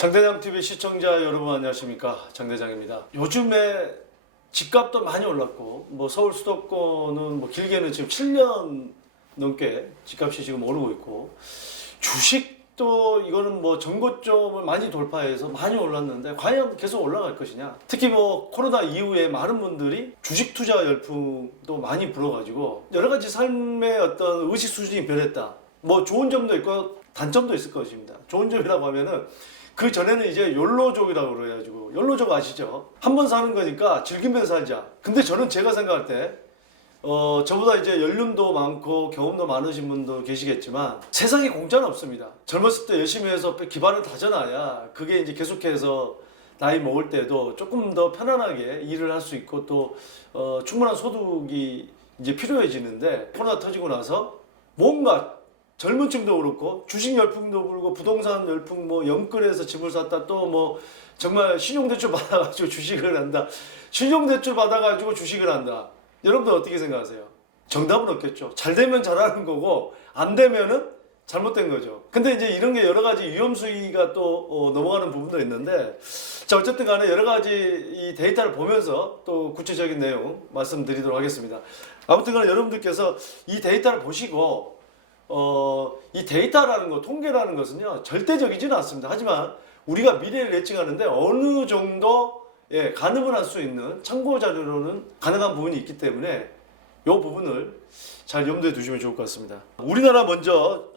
장대장TV 시청자 여러분 안녕하십니까, 장대장입니다. 요즘에 집값도 많이 올랐고 서울 수도권은 길게는 지금 7년 넘게 집값이 지금 오르고 있고, 주식도 이거는 전고점을 많이 돌파해서 많이 올랐는데 과연 계속 올라갈 것이냐. 특히 코로나 이후에 많은 분들이 주식 투자 열풍도 많이 불어가지고 여러 가지 삶의 어떤 의식 수준이 변했다. 좋은 점도 있고 단점도 있을 것입니다. 좋은 점이라고 하면은 그 전에는 이제 욜로족이라고 그래가지고, 욜로족 아시죠? 한 번 사는 거니까 즐기면서 살자. 근데 제가 생각할 때 저보다 이제 연륜도 많고 경험도 많으신 분도 계시겠지만 세상에 공짜는 없습니다. 젊었을 때 열심히 해서 기반을 다져놔야 그게 이제 계속해서 나이 먹을 때도 조금 더 편안하게 일을 할 수 있고 또 충분한 소득이 이제 필요해지는데, 코로나 터지고 나서 뭔가 젊은 층도 그렇고 주식 열풍도 불고 부동산 열풍, 영끌에서 집을 샀다, 또 정말 신용대출 받아가지고 주식을 한다, 신용대출 받아가지고 주식을 한다. 여러분들 어떻게 생각하세요? 정답은 없겠죠. 잘 되면 잘하는 거고 안 되면은 잘못된 거죠. 근데 이제 이런 게 여러 가지 위험 수위가 또 넘어가는 부분도 있는데, 자, 어쨌든 간에 여러 가지 이 데이터를 보면서 또 구체적인 내용 말씀드리도록 하겠습니다. 아무튼 간에 여러분들께서 이 데이터를 보시고 이 데이터라는 거, 통계라는 것은요, 절대적이지는 않습니다. 하지만 우리가 미래를 예측하는데 어느 정도 가늠을 할 수 있는 참고 자료로는 가능한 부분이 있기 때문에 이 부분을 잘 염두에 두시면 좋을 것 같습니다. 우리나라 먼저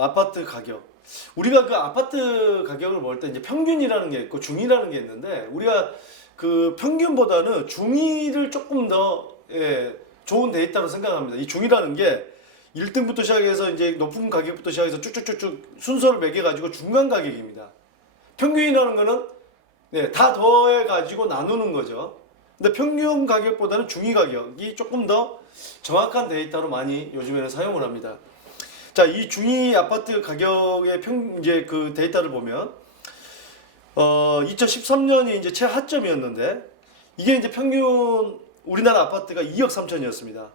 아파트 가격. 우리가 그 아파트 가격을 볼 때 이제 평균이라는 게 있고 중위라는 게 있는데, 우리가 그 평균보다는 중위를 조금 더 좋은 데이터로 생각합니다. 이 중위라는 게 1등부터 시작해서 이제 높은 가격부터 시작해서 쭉쭉쭉쭉 순서를 매겨가지고 중간 가격입니다. 평균이라는 거는 다 더해가지고 나누는 거죠. 근데 평균 가격보다는 중위 가격이 조금 더 정확한 데이터로 많이 요즘에는 사용을 합니다. 자, 이 중위 아파트 가격의 이제 그 데이터를 보면 2013년이 이제 최하점이었는데, 이게 이제 평균 우리나라 아파트가 2억 3천이었습니다.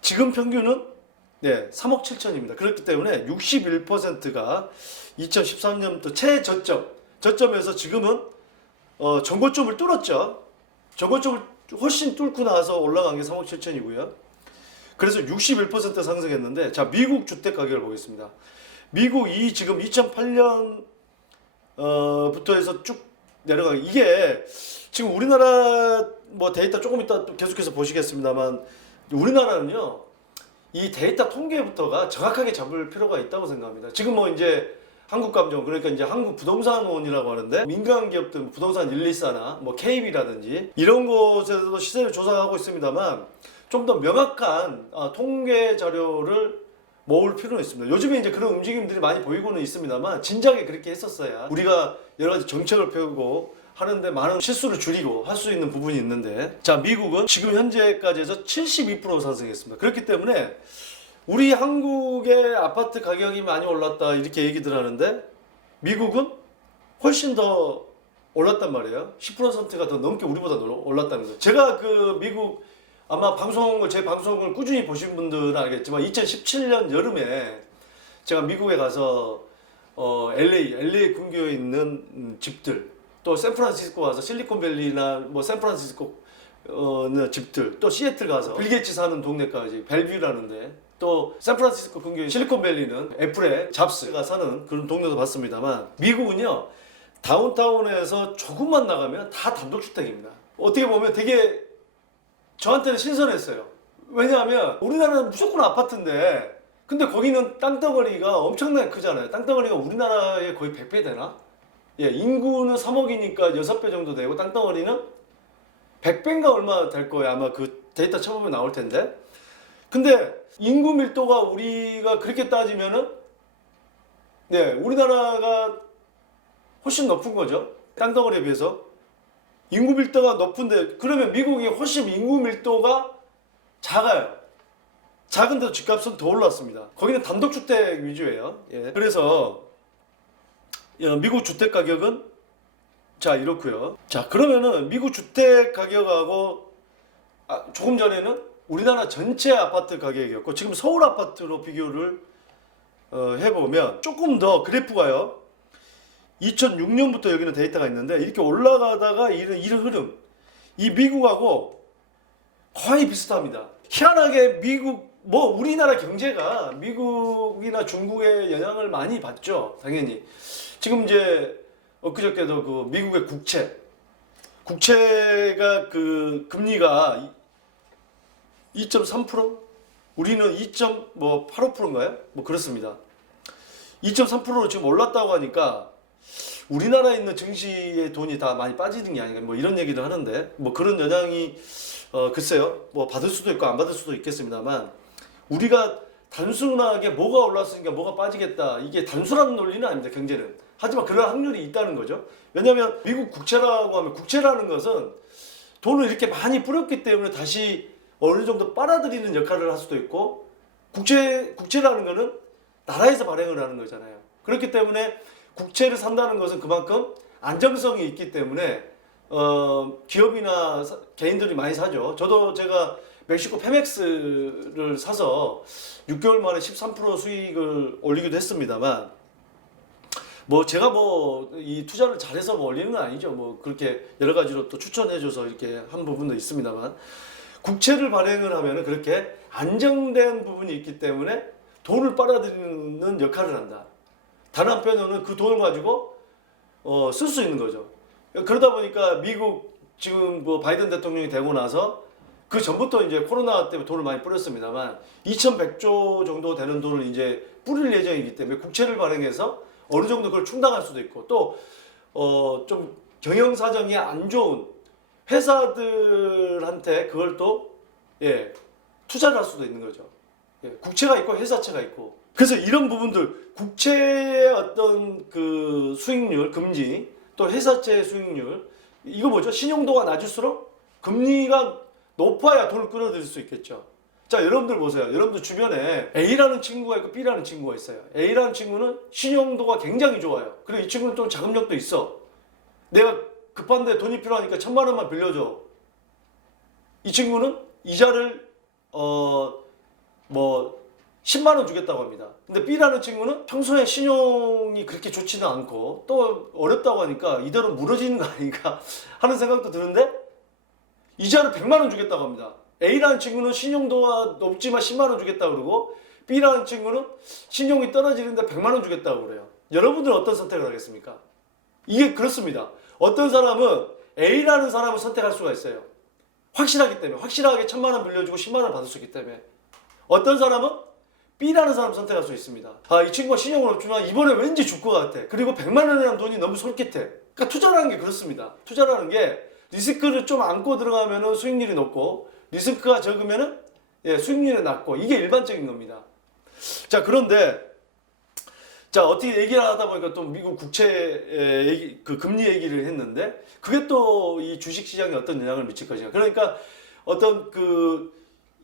지금 평균은 3억 7천입니다. 그렇기 때문에 61%가 2013년부터 저점에서 지금은 전고점을 뚫었죠. 전고점을 훨씬 뚫고 나서 올라간 게 3억 7천이고요. 그래서 61% 상승했는데, 자, 미국 주택 가격을 보겠습니다. 미국이 지금 2008년 부터 해서 쭉 내려가기, 이게 지금 우리나라 데이터 조금 이따 또 계속해서 보시겠습니다만, 우리나라는요, 이 데이터 통계부터가 정확하게 잡을 필요가 있다고 생각합니다. 지금 이제 한국감정, 그러니까 이제 한국부동산원이라고 하는데, 민간 기업들 부동산 124나 KB라든지 이런 곳에서도 시세를 조사하고 있습니다만, 좀 더 명확한 통계 자료를 모을 필요는 있습니다. 요즘에 이제 그런 움직임들이 많이 보이고는 있습니다만, 진작에 그렇게 했었어야 우리가 여러 가지 정책을 펴고 하는데 많은 실수를 줄이고 할 수 있는 부분이 있는데, 자, 미국은 지금 현재까지 해서 72% 상승했습니다. 그렇기 때문에 우리 한국의 아파트 가격이 많이 올랐다 이렇게 얘기들 하는데, 미국은 훨씬 더 올랐단 말이에요. 10%가 더 넘게 우리보다 올랐다는 거예요. 제가 그 미국 아마 제 방송을 꾸준히 보신 분들은 알겠지만, 2017년 여름에 제가 미국에 가서 LA 근교에 있는 집들, 또 샌프란시스코 가서 실리콘밸리나 샌프란시스코 집들, 또 시애틀 가서 빌 게이츠 사는 동네까지 벨뷰라는데, 또 샌프란시스코 근교에 실리콘밸리는 애플의 잡스가 사는 그런 동네도 봤습니다만, 미국은요, 다운타운에서 조금만 나가면 다 단독주택입니다. 어떻게 보면 되게 저한테는 신선했어요. 왜냐하면 우리나라는 무조건 아파트인데, 근데 거기는 땅덩어리가 엄청나게 크잖아요. 땅덩어리가 우리나라의 거의 100배 되나? 인구는 3억이니까 6배 정도 되고, 땅덩어리는 100배인가 얼마 될 거예요. 아마 그 데이터 쳐보면 나올 텐데. 근데 인구 밀도가 우리가 그렇게 따지면은 우리나라가 훨씬 높은 거죠. 땅덩어리에 비해서. 인구 밀도가 높은데, 그러면 미국이 훨씬 인구 밀도가 작아요. 작은데도 집값은 더 올랐습니다. 거기는 단독주택 위주예요. 그래서 미국 주택 가격은 자 이렇고요. 자, 그러면은 미국 주택 가격하고 조금 전에는 우리나라 전체 아파트 가격이었고, 지금 서울 아파트로 비교를 해보면 조금 더 그래프가요, 2006년부터 여기는 데이터가 있는데 이렇게 올라가다가 이런 흐름, 이 미국하고 거의 비슷합니다. 희한하게 미국, 뭐 우리나라 경제가 미국이나 중국의 영향을 많이 받죠. 당연히. 지금 이제 엊그저께도 그 미국의 국채가 그 금리가 2.3%? 우리는 2.85%인가요? 뭐 그렇습니다. 2.3%로 지금 올랐다고 하니까 우리나라에 있는 증시의 돈이 다 많이 빠지는 게 아닌가 뭐 이런 얘기를 하는데 뭐 그런 영향이 글쎄요 뭐 받을 수도 있고 안 받을 수도 있겠습니다만 우리가 단순하게 뭐가 올랐으니까 뭐가 빠지겠다 이게 단순한 논리는 아닙니다. 경제는. 하지만 그런 확률이 있다는 거죠. 왜냐하면 미국 국채라고 하면 국채라는 것은 돈을 이렇게 많이 뿌렸기 때문에 다시 어느 정도 빨아들이는 역할을 할 수도 있고 국채라는 거는 나라에서 발행을 하는 거잖아요. 그렇기 때문에 국채를 산다는 것은 그만큼 안정성이 있기 때문에 기업이나 개인들이 많이 사죠. 저도 제가 멕시코 페맥스를 사서 6개월 만에 13% 수익을 올리기도 했습니다만 뭐 제가 뭐 이 투자를 잘해서 뭐 올리는 건 아니죠. 뭐 그렇게 여러 가지로 또 추천해줘서 이렇게 한 부분도 있습니다만 국채를 발행을 하면은 그렇게 안정된 부분이 있기 때문에 돈을 빨아들이는 역할을 한다. 다른 한편으로는 그 돈을 가지고 쓸 수 있는 거죠. 그러다 보니까 미국 지금 뭐 바이든 대통령이 되고 나서 그 전부터 이제 코로나 때문에 돈을 많이 뿌렸습니다만 2,100조 정도 되는 돈을 이제 뿌릴 예정이기 때문에 국채를 발행해서 어느 정도 그걸 충당할 수도 있고 또 좀 경영 사정이 안 좋은 회사들한테 그걸 또 투자를 할 수도 있는 거죠. 국채가 있고 회사채가 있고 그래서 이런 부분들 국채의 어떤 그 수익률 금리 또 회사채 수익률 이거 뭐죠? 신용도가 낮을수록 금리가 높아야 돈을 끌어들일 수 있겠죠. 자, 여러분들 보세요. 여러분들 주변에 A라는 친구가 있고 B라는 친구가 있어요. A라는 친구는 신용도가 굉장히 좋아요. 그리고 이 친구는 좀 자금력도 있어. 내가 급한데 돈이 필요하니까 1,000만 원만 빌려줘. 이 친구는 이자를 뭐 10만 원 주겠다고 합니다. 근데 B라는 친구는 평소에 신용이 그렇게 좋지는 않고 또 어렵다고 하니까 이대로 무너지는 거 아닌가 하는 생각도 드는데 이자를 100만 원 주겠다고 합니다. A라는 친구는 신용도가 높지만 10만 원 주겠다고 그러고 B라는 친구는 신용이 떨어지는데 100만 원 주겠다고 그래요. 여러분들은 어떤 선택을 하겠습니까? 이게 그렇습니다. 어떤 사람은 A라는 사람을 선택할 수가 있어요. 확실하기 때문에 확실하게 1,000만 원 빌려주고 10만 원 받을 수 있기 때문에 어떤 사람은 B라는 사람을 선택할 수 있습니다. 아, 이 친구가 신용을 없지만 이번에 왠지 줄 것 같아. 그리고 100만 원이라는 돈이 너무 솔깃해. 그러니까 투자라는 게 그렇습니다. 투자라는 게 리스크를 좀 안고 들어가면 수익률이 높고 리스크가 적으면 수익률이 낮고 이게 일반적인 겁니다. 자, 그런데 자, 어떻게 얘기를 하다 보니까 또 미국 국채 얘기, 그 금리 얘기를 했는데 그게 또 이 주식시장에 어떤 영향을 미칠 것인가. 그러니까 어떤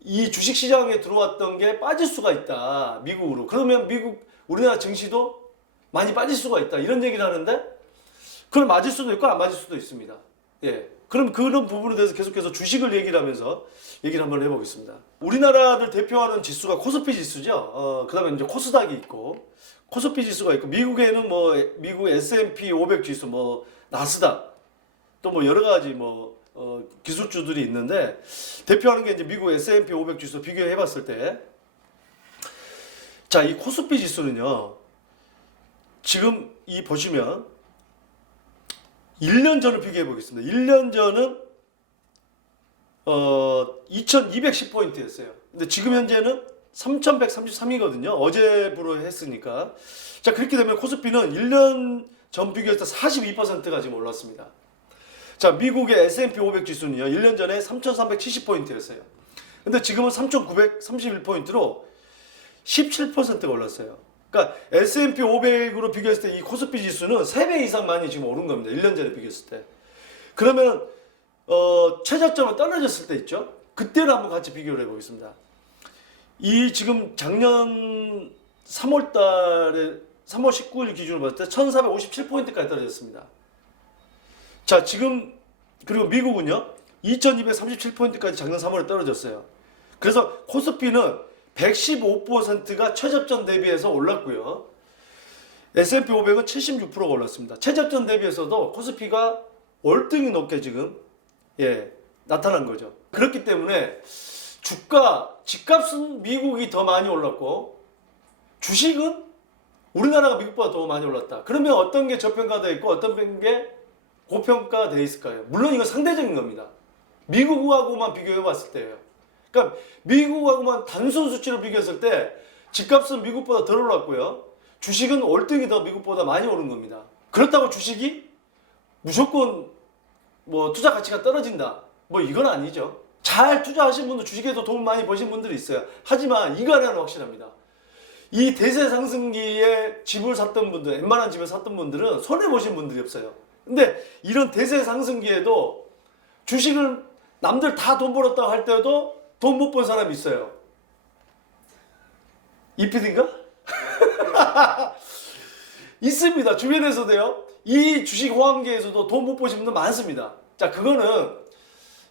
이 주식시장에 들어왔던 게 빠질 수가 있다. 미국으로. 그러면 우리나라 증시도 많이 빠질 수가 있다. 이런 얘기를 하는데 그걸 맞을 수도 있고 안 맞을 수도 있습니다. 그럼 그런 부분에 대해서 계속해서 주식을 얘기를 하면서 얘기를 한번 해보겠습니다. 우리나라를 대표하는 지수가 코스피 지수죠. 그 다음에 이제 코스닥이 있고 코스피 지수가 있고 미국에는 뭐 미국 S&P 500 지수 뭐 나스닥 또 뭐 여러 가지 뭐 기술주들이 있는데 대표하는 게 이제 미국 S&P 500 지수 비교해 봤을 때 자, 이 코스피 지수는요. 지금 이 보시면 1년 전을 비교해 보겠습니다. 1년 전은 2210포인트였어요. 근데 지금 현재는 3133이거든요. 어제부로 했으니까. 자, 그렇게 되면 코스피는 1년 전 비교했을 때 42%가 지금 올랐습니다. 자, 미국의 S&P 500 지수는요. 1년 전에 3370포인트였어요. 근데 지금은 3931포인트로 17%가 올랐어요. 그러니까 S&P 500으로 비교했을 때 이 코스피 지수는 3배 이상 많이 지금 오른 겁니다. 1년 전에 비교했을 때. 그러면 최저점은 떨어졌을 때 있죠. 그때를 한번 같이 비교를 해보겠습니다. 이 지금 작년 3월 19일 기준으로 봤을 때 1457포인트까지 떨어졌습니다. 자, 지금 그리고 미국은요. 2237포인트까지 작년 3월에 떨어졌어요. 그래서 코스피는 115%가 최저점 대비해서 올랐고요. S&P 500은 76%가 올랐습니다. 최저점 대비해서도 코스피가 월등히 높게 지금 나타난 거죠. 그렇기 때문에 주가, 집값은 미국이 더 많이 올랐고 주식은 우리나라가 미국보다 더 많이 올랐다. 그러면 어떤 게 저평가되어 있고 어떤 게 고평가되어 있을까요? 물론 이건 상대적인 겁니다. 미국하고만 비교해 봤을 때예요. 그러니까 미국하고만 단순 수치로 비교했을 때 집값은 미국보다 덜 올랐고요. 주식은 월등히 더 미국보다 많이 오른 겁니다. 그렇다고 주식이 무조건 뭐 투자 가치가 떨어진다. 뭐 이건 아니죠. 잘 투자하신 분들 주식에도 돈 많이 버신 분들이 있어요. 하지만 이거 하나는 확실합니다. 이 대세 상승기에 집을 샀던 분들, 웬만한 집을 샀던 분들은 손해 보신 분들이 없어요. 근데 이런 대세 상승기에도 주식을 남들 다 돈 벌었다고 할 때도 돈 못 번 사람이 있어요. 이 PD인가? 있습니다. 주변에서도요. 이 주식 호황기에서도 돈 못 버신 분들 많습니다. 자, 그거는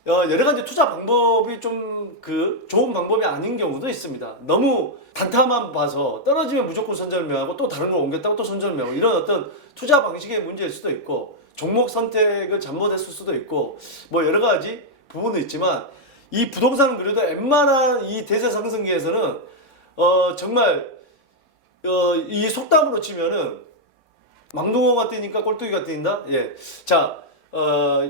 여러 가지 투자 방법이 좀 좋은 방법이 아닌 경우도 있습니다. 너무 단타만 봐서 떨어지면 무조건 선절매하고 또 다른 걸 옮겼다고 또 선절매하고 이런 어떤 투자 방식의 문제일 수도 있고 종목 선택을 잘못했을 수도 있고 뭐 여러 가지 부분도 있지만 이 부동산은 그래도 웬만한 이 대세 상승기에서는 정말 이 속담으로 치면은 망둥어가 뛰니까 꼴뚜기가 뛰는다. 예. 자,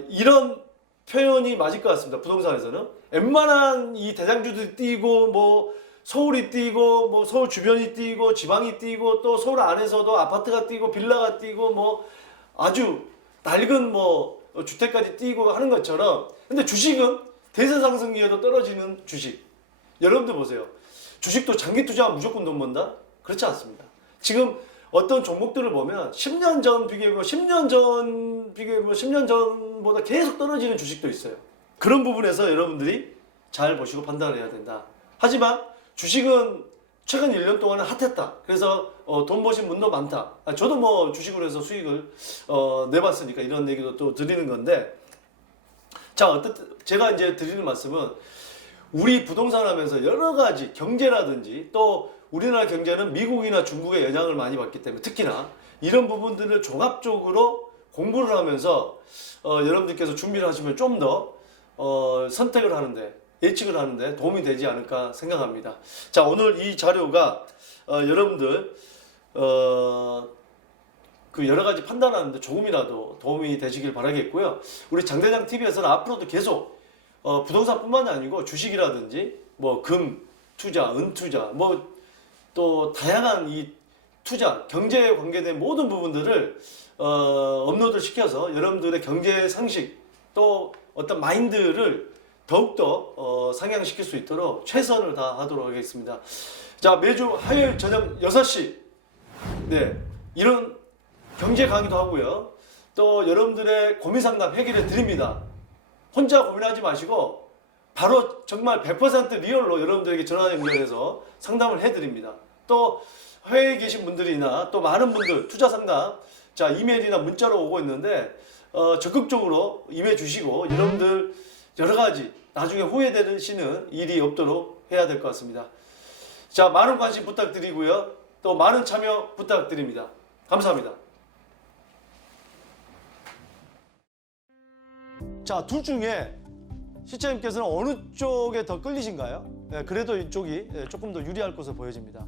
이런 표현이 맞을 것 같습니다. 부동산에서는 웬만한 이 대장주들이 뛰고 뭐 서울이 뛰고 뭐 서울 주변이 뛰고 지방이 뛰고 또 서울 안에서도 아파트가 뛰고 빌라가 뛰고 뭐 아주 낡은 뭐 주택까지 뛰고 하는 것처럼 근데 주식은 대세 상승기에도 떨어지는 주식. 여러분들 보세요. 주식도 장기 투자하면 무조건 돈 번다? 그렇지 않습니다. 지금 어떤 종목들을 보면 10년 전 비교해보면 10년 전보다 계속 떨어지는 주식도 있어요. 그런 부분에서 여러분들이 잘 보시고 판단을 해야 된다. 하지만 주식은 최근 1년 동안은 핫했다. 그래서 돈 버신 분도 많다. 저도 뭐 주식으로 해서 수익을 내봤으니까 이런 얘기도 또 드리는 건데 자, 어쨌든 제가 이제 드리는 말씀은 우리 부동산 하면서 여러 가지 경제라든지 또 우리나라 경제는 미국이나 중국의 영향을 많이 받기 때문에 특히나 이런 부분들을 종합적으로 공부를 하면서 여러분들께서 준비를 하시면 좀 더 선택을 하는데 예측을 하는데 도움이 되지 않을까 생각합니다. 자, 오늘 이 자료가 여러분들 여러 가지 판단하는데 조금이라도 도움이 되시길 바라겠고요. 우리 장대장 TV에서는 앞으로도 계속 부동산뿐만이 아니고 주식이라든지 뭐 금 투자, 은 투자, 뭐 또 다양한 이 투자, 경제에 관계된 모든 부분들을 업로드 시켜서 여러분들의 경제 상식 또 어떤 마인드를 더욱더 상향시킬 수 있도록 최선을 다하도록 하겠습니다. 자, 매주 화요일 저녁 6시 네, 이런 경제 강의도 하고요. 또 여러분들의 고민 상담 해결해 드립니다. 혼자 고민하지 마시고 바로 정말 100% 리얼로 여러분들에게 전화 연결해서 상담을 해드립니다. 또 해외에 계신 분들이나 또 많은 분들 투자 상담 자 이메일이나 문자로 오고 있는데 적극적으로 임해 주시고 여러분들 여러 가지 나중에 후회되시는 일이 없도록 해야 될 것 같습니다. 자, 많은 관심 부탁드리고요. 또 많은 참여 부탁드립니다. 감사합니다. 자, 둘 중에 시청자님께서는 어느 쪽에 더 끌리신가요? 그래도 이쪽이 조금 더 유리할 것으로 보여집니다.